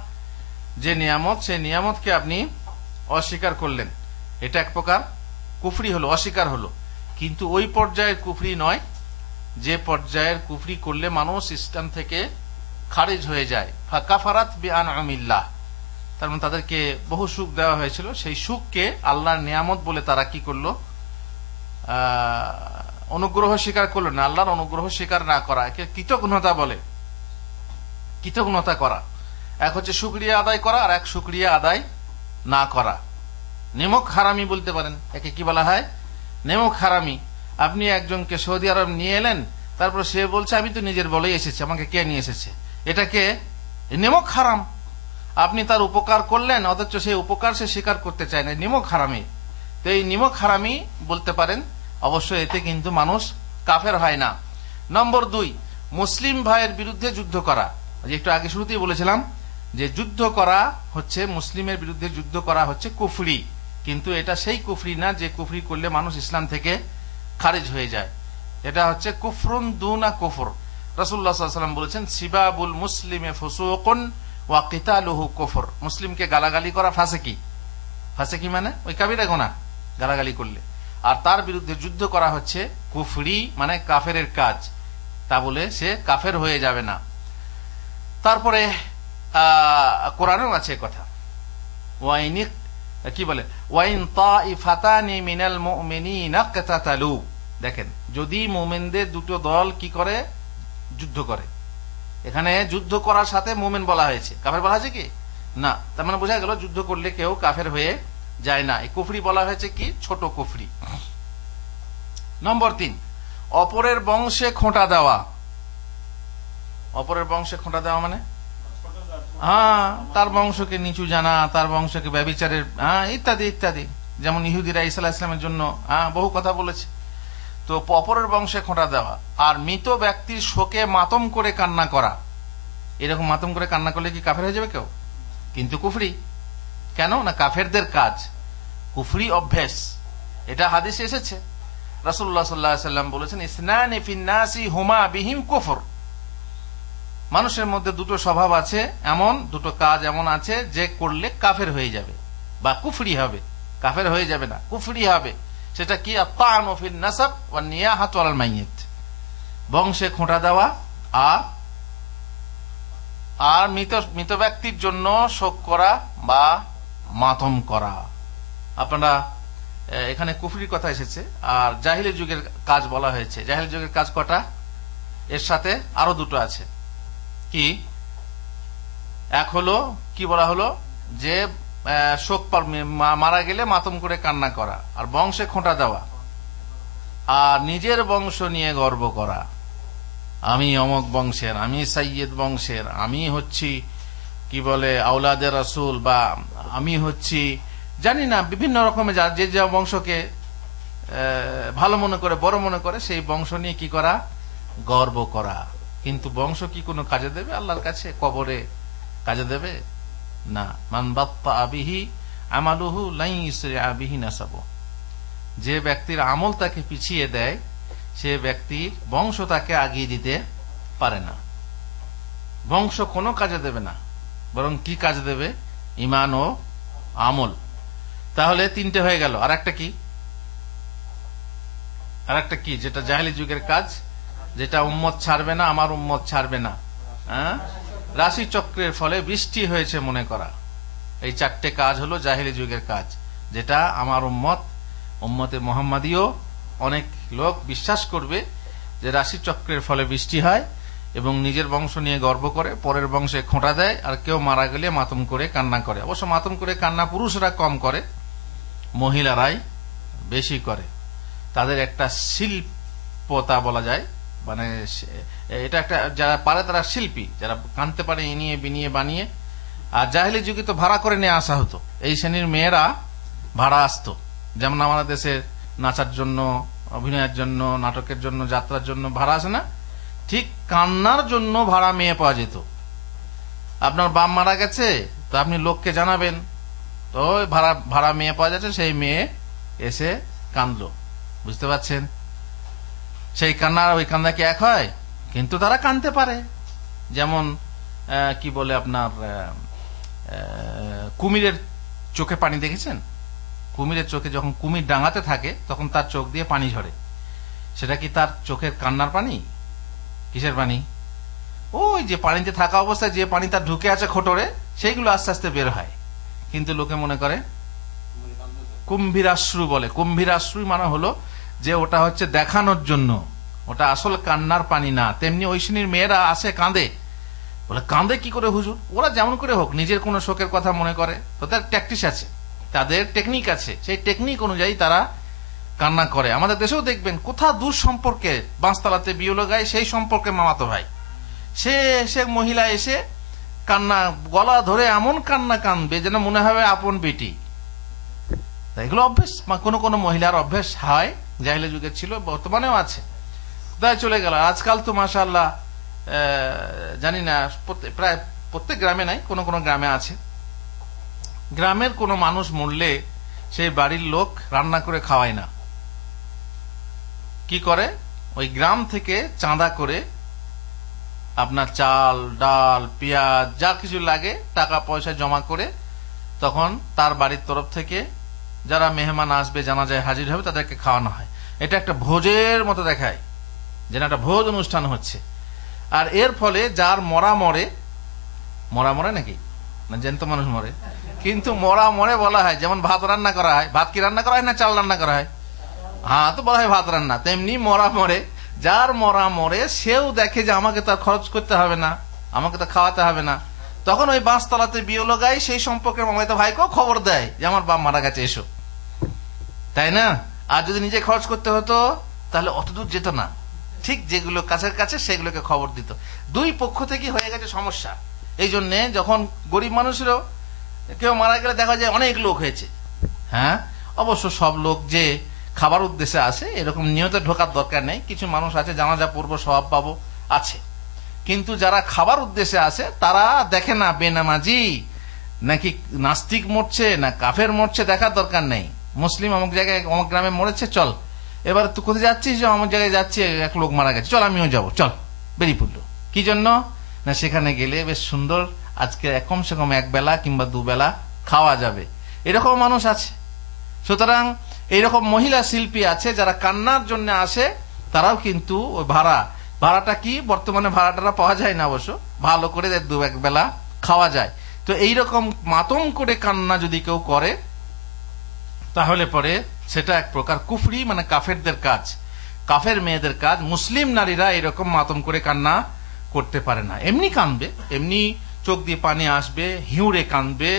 যে নিয়ামত সেই নিয়ামতকে আপনি অস্বীকার করলেন, এটা এক প্রকার কুফরি হলো, অস্বীকার হলো। কিন্তু ওই পর্যায়ের কুফরি নয় যে পর্যায়ের কুফরি করলে মানুষ ইসলাম থেকে খারিজ হয়ে যায়। ফাকাফারাত বিআনআমিল্লাহ, তার মানে তাদেরকে বহু সুখ দেওয়া হয়েছিল, সেই সুখকে আল্লাহর নিয়ামত বলে তারা কি করলো? অনুগ্রহ স্বীকার করলো না। আল্লাহর অনুগ্রহ স্বীকার না করা একে কৃতজ্ঞতা বলে। কৃতজ্ঞতা করা এক হচ্ছে শুকরিয়া আদায় করা, আর এক শুকরিয়া আদায় না করা। নেমক হারামি বলতে পারেন, একে কি বলা হয়? নেমক হারামি। আপনি একজনকে সৌদি আরব নিয়ে এলেন, তারপর সে বলছে আমি তো নিজের বলেই এসেছি, আমাকে কে নিয়ে এসেছে, এটাকে নেমক হারাম। আপনি তার উপকার করলেন অথচ সেই উপকার সে স্বীকার করতে চায় না, নিমক হারামি। তো এই নিমক হারামি বলতে পারেন। অবশ্যই এতে কিন্তু মানুষ কাফের হয় না। নম্বর 2, মুসলিম ভাইয়ের বিরুদ্ধে যুদ্ধ করা। একটু আগে শুরুতেই বলেছিলাম যে যুদ্ধ করা হচ্ছে, মুসলিমের বিরুদ্ধে যুদ্ধ করা হচ্ছে কুফরি, কিন্তু এটা সেই কুফরি না যে কুফরি করলে মানুষ ইসলাম থেকে খারিজ হয়ে যায়। এটা হচ্ছে কুফরুন দুনা কুফর। রাসূলুল্লাহ সাল্লাল্লাহু আলাইহি ওয়াসাল্লাম বলেছেন সিবাবুল মুসলিমে ফুসুকুন ওয়া কিতালুহু কুফর। মুসলিমকে গালাগালি করা ফাসিকি। ফাসিকি মানে ওই কাবিরা গুনাহ, গালাগালি করলে। আর তার বিরুদ্ধে যুদ্ধ করা হচ্ছে কুফরি, মানে কাফেরের কাজ। তা বলে সে কাফের হয়ে যাবে না। তারপরে কোরআনেও আছে কথা, ওয়াইনি কি বলে, ওয়াইন তাইফাতানি মিনাল মুমিনিনা ইকতাতালু। দেখেন, যদি মুমিনদের দুটো দল কি করে? যুদ্ধ করে। এখানে যুদ্ধ করার সাথে মুমিন বলা হয়েছে, কাফের বলা হয়েছে কি না। তার মানে বোঝা গেল যুদ্ধ করলে কেউ কাফের হয়ে যায় না। এই কুফরি বলা হয়েছে কি? ছোট কুফরি। নম্বর 3, অপরের বংশে খোঁটা দেওয়া। অপরের বংশে খোঁটা দেওয়া মানে তার বংশকে নিচু জানা, তার বংশকে ব্যভিচারের ইত্যাদি ইত্যাদি। যেমন ইহুদিরা ঈসা আলাইহিস সালামের জন্য বহু কথা বলেছে। তো অপরের বংশে খোঁটা দেওয়া। আর মৃত ব্যক্তির শোকে মাতম করে কান্না করা। এরকম মাতম করে কান্না করলে কি কাফের হয়ে যাবে কেউ? কিন্তু কুফরি। কেন না? কাফেরদের কাজ, কুফরি অভ্যেস। এটা হাদিসে এসেছে। রাসূলুল্লাহ সাল্লাল্লাহু আলাইহি ওয়াসাল্লাম বলেছেন ইসনানি ফিন নাসি হুমা বিহিম কুফর। মানুষের মধ্যে দুটো স্বভাব আছে, এমন দুটো কাজ এমন আছে যে করলে কাফের হয়ে যাবে বা কুফরি হবে। কাফের হয়ে যাবে না, কুফরি হবে। সেটা কি? আত-তা'নু ফিন নাসাব ওয়ান নিয়াহাতু আলাল মাইয়িত। বংশে খোঁটা দেওয়া আর মৃত ব্যক্তির জন্য শোক করা বা মাতম করা। আপনারা এখানে কুফরির কথা এসেছে, আর জাহিলি যুগের কাজ বলা হয়েছে। জাহিলি যুগের কাজ কটা? এর সাথে আরো দুটো আছে। কি? এক হলো কি বলা হলো যে শোক মারা গেলে মাতম করে কান্না করা, আর বংশে খোঁটা দেওয়া, আর নিজের বংশ নিয়ে গর্ব করা। আমি অমক বংশের, আমি সাইয়্যিদ বংশের, আমি হচ্ছি কি বলে আওলাদের রাসূল, বা আমি হচ্ছি জানি না বিভিন্ন রকমের যে যা বংশকে ভালো মনে করে, বড় মনে করে, সেই বংশ নিয়ে কি করা, গর্ব করা। কিন্তু বংশ কি কোনো কাজে দেবে আল্লাহর কাছে? কবরে কাজে দেবে না। মান বাত্তা বিহি আমালুহু লাই ইসরিআ বিহি নাসাবু। যে ব্যক্তির আমল তাকে পিছিয়ে দেয়, সে ব্যক্তির বংশ তাকে আগিয়ে দিতে পারে না। বংশ কোনো কাজে দেবে না, বরং কি কাজে দেবে? ঈমান ও আমল। তাহলে তিনটে হয়ে গেল। আর একটা কি? আর একটা কি যেটা জাহেলি যুগের কাজ, যেটা উম্মত ছাড়বে না, আমার উম্মত ছাড়বে না? রাশি চক্রের ফলে বৃষ্টি হয়েছে মনে করা। এই চারটে কাজ হলো জাহেলি যুগের কাজ, যেটা আমার উম্মতে মুহাম্মাদীয় অনেক লোক বিশ্বাস করবে যে রাশি চক্রের ফলে বৃষ্টি হয়, এবং নিজের বংশ নিয়ে গর্ব করে, পরের বংশে খোঁটা দেয়। আর কেউ মারা গেলে মাতম করে কান্না করে। অবশ্য মাতম করে কান্না পুরুষরা কম করে, মহিলারাই বেশি করে। তাদের একটা শিল্পতা বলা যায়, মানে এটা একটা, যারা পারে তারা শিল্পী, যারা কানতে পারে ইনিয়ে বিনিয়ে বানিয়ে। আর জাহেলি যুগে তো ভাড়া করে নিয়ে আসা হতো, এই শ্রেণীর মেয়েরা ভাড়া আসতো। যেমন আমাদের দেশের নাচার জন্য, অভিনয়ের জন্য, নাটকের জন্য, যাত্রার জন্য ভাড়া আসে না, ঠিক কান্নার জন্য ভাড়া মেয়ে পাওয়া যেত। আপনার বাপ মারা গেছে, তো আপনি লোককে জানাবেন, তো ভাড়া মেয়ে পাওয়া যাচ্ছে, সেই মেয়ে এসে কান্দলো। বুঝতে পারছেন? সেই কান্নার ওই কান্না কি এক হয়? কিন্তু তারা কানতে পারে। যেমন কি বলে আপনার কুমিরের চোখে পানি দেখেছেন? কুমিরের চোখে যখন কুমির ডাঙাতে থাকে, তখন তার চোখ দিয়ে পানি ঝরে। সেটা কি তার চোখের কান্নার পানি? কিসের পানি? ওই যে পানিতে থাকা অবস্থায় যে পানি তার ঢুকে আছে খোটরে, সেইগুলো আস্তে আস্তে বের হয়। কিন্তু লোকে মনে করে কুম্ভীরাশ্রু বলে। কুম্ভীরাশ্রু মানে হলো যে ওটা হচ্ছে দেখানোর জন্য, ওটা আসল কান্নার পানি না। তেমনি ওই শ্রেণীর মেয়েরা আসে কাঁদে, বলে কাঁদে কি করে হুজুর? ওরা যেমন করে হোক নিজের কোন শোকের কথা মনে করে, তাদের ট্যাকটিস আছে, তাদের টেকনিক আছে, সেই টেকনিক অনুযায়ী তারা কান্না করে। আমাদের দেশেও দেখবেন কোথা দূর সম্পর্কে বাঁশতলাতে বিয়ে লাগায়, সেই সম্পর্কে মামাতো ভাই, সে মহিলা এসে কান্না, গলা ধরে এমন কান্না কানবে যেন মনে হবে আপন বেটি। এগুলো অভ্যেস, কোনো কোনো মহিলার অভ্যেস হয়, জাহিলি যুগে ছিল, বর্তমানেও আছে। তাই চলে গেল। আজকাল তো মাশাআল্লাহ জানি না, প্রায় প্রত্যেক গ্রামে নাই, কোন কোন গ্রামে আছে। গ্রামের কোন মানুষ মরলে সেই বাড়ির লোক রান্না করে খাওয়ায় না। কি করে? ওই গ্রাম থেকে চাঁদা করে আপনার চাল, ডাল, পেঁয়াজ, যা কিছু লাগে টাকা পয়সা জমা করে, তখন তার বাড়ির তরফ থেকে যারা মেহমান আসবে, জানাজায় হাজির হবে, তাদেরকে খাওয়ানো হয়। এটা একটা ভোজের মতো দেখায়, যেন একটা ভোজ অনুষ্ঠান হচ্ছে। আর এর ফলে যার মরা মরে নাকি না, জ্যান্ত মানুষ মরে, কিন্তু মরা মরে বলা হয়। যেমন ভাত রান্না করা হয়, ভাত কি রান্না করা হয় না চাল রান্না করা হয়? হ্যাঁ, তো বলা হয় ভাত রান্না। তেমনি মরা মরে, যার মরা মরে সেও দেখে যে আমাকে তো খরচ করতে হবে না, আমাকে তো খাওয়াতে হবে না, তখন ওই বাঁশতলাতে বিয়ে লাগায়, সেই সম্পর্কের মামাতো ভাইকেও খবর দেয় যে আমার বাপ মারা গেছে, এসো। তাই না? আর যদি নিজে খরচ করতে হতো তাহলে অত দূর যেত না, ঠিক যেগুলো কাছের কাছে সেগুলোকে খবর দিত। দুই পক্ষ থেকে হয়ে গেছে সমস্যা। এই জন্য যখন গরিব মানুষেরও কেউ মারা গেলে দেখা যায় অনেক লোক হয়েছে। হ্যাঁ, অবশ্য সব লোক যে খাবার উদ্দেশ্যে আসে এরকম নিয়ত ঢোকার দরকার নেই। কিছু মানুষ আছে জানাজা পূর্ব স্বভাব পাবো আছে, কিন্তু যারা খাবার উদ্দেশ্যে আসে তারা দেখে না বেনামাজি নাকি নাস্তিক মরছে না কাফের মরছে, দেখার দরকার নেই। মুসলিম অমুক জায়গায় অমুক গ্রামে মরেছে, চল এবার তুই কোথায় যাচ্ছিস? অমুক জায়গায় যাচ্ছি, এক লোক মারা গেছে, চল আমিও যাবো, চল। বেরিয়ে পড়লো। কি জন্য? না সেখানে গেলে বেশ সুন্দর আজকে কমসে কম এক বেলা কিংবা দুবেলা খাওয়া যাবে। এরকম মানুষ আছে। সুতরাং এইরকম মহিলা শিল্পী আছে যারা কান্নার জন্য আসে, তারাও কিন্তু ওই ভাড়াটা কি বর্তমানে ভাড়াটা পাওয়া যায় না, অবশ্য ভালো করে দু এক বেলা খাওয়া যায়। তো এইরকম মাতম করে কান্না যদি কেউ করে, তাহলে পরে সেটা এক প্রকার কুফরি, মানে কাফেরদের কাজ, কাফের মেয়েদের কাজ। মুসলিম নারীরা এরকম মাতম করে কান্না করতে পারে না। এমনি কাঁদবে, এমনি চোখ দিয়ে পানি আসবে, হিউড়ে কাঁদবে,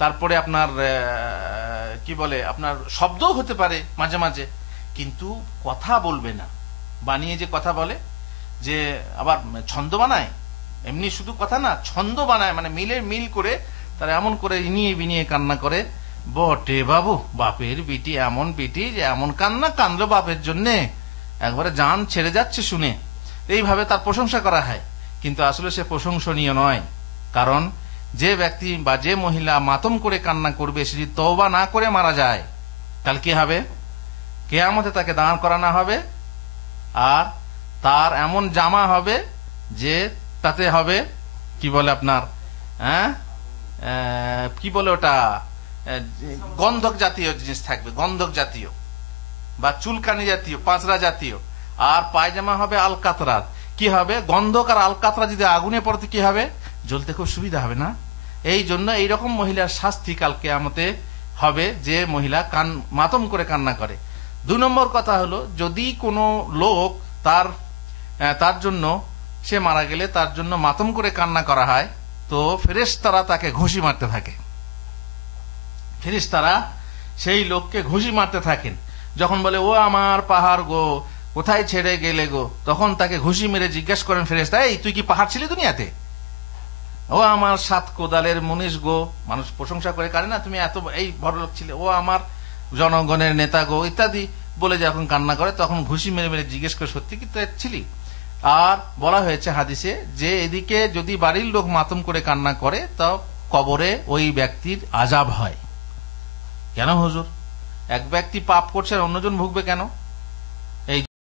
তারপরে আপনার কি বলে, আপনার শব্দও হতে পারে মাঝে মাঝে, কিন্তু কথা বলবে না। বানিয়ে যে কথা বলে, যে আবার ছন্দ বানায়, এমনি শুধু কথা না, ছন্দ বানায়, মানে মিল করে তারা এমন করে ইনিয়ে বিনিয়ে কান্না করে, বটে বাবু, বাপের বিটি এমন বিটি যে এমন কান্না কান্দলো বাপের জন্যে, একবারে জান ছেড়ে যাচ্ছে শুনে। এইভাবে তার প্রশংসা করা হয়, কিন্তু আসলে সে প্রশংসনীয় নয়। কারণ যে ব্যক্তি বা যে মহিলা মাতম করে কান্না করবে, সে যদি তওবা না করে মারা যায়, তাহলে কি হবে? কিয়ামতে তাকে দাঁড় করানো হবে, আর তার এমন জামা হবে যে তাতে হবে কি বলে আপনার, কি বলে ওটা, গন্ধক জাতীয় জিনিস থাকবে, গন্ধক জাতীয় বা চুলকানি জাতীয়, পাঁচরা জাতীয়। আর পায়জামা হবে আলকাতরাত। কি হবে? গন্ধক আর আলকাতরা যদি আগুনে পড়তে কি হবে? জ্বলতে খুব সুবিধা হবে না? এই জন্য এইরকম মহিলার শাস্তি কাল কিয়ামতে হবে, যে মহিলা মাতম করে কান্না করে। 2 নম্বর কথা হলো, যদি কোনো লোক তার জন্য, সে মারা গেলে তার জন্য মাতম করে কান্না করা হয়, তো ফেরেশতারা তাকে ঘুষি মারতে থাকে। ফেরেশতারা সেই লোককে ঘুষি মারতে থাকেন। যখন বলে ও আমার পাহাড় গো, কোথায় ছেড়ে গেলে গো, তখন তাকে ঘুষি মেরে জিজ্ঞাসা করেন ফেরেশতা, এই তুই কি পাহাড় ছিলি দুনিয়াতে? ও আমার 7 কোদালের মুনিশ গো, মানুষ প্রশংসা করে কারে না, তুমি এত এই বড়লোক ছিলে। ও আমার জনগণের নেতা গো, ইত্যাদি বলে যখন কান্না করে, তখন ঘুষি মেরে মেরে জিজ্ঞেস করে সত্যি কি তুই ছিলি? আর বলা হয়েছে হাদিসে যে এদিকে যদি বাড়ির লোক মাতম করে কান্না করে, তো কবরে ওই ব্যক্তির আযাব হয়। কেন হুজুর? এক ব্যক্তি পাপ করছে আর অন্যজন ভুগবে কেন?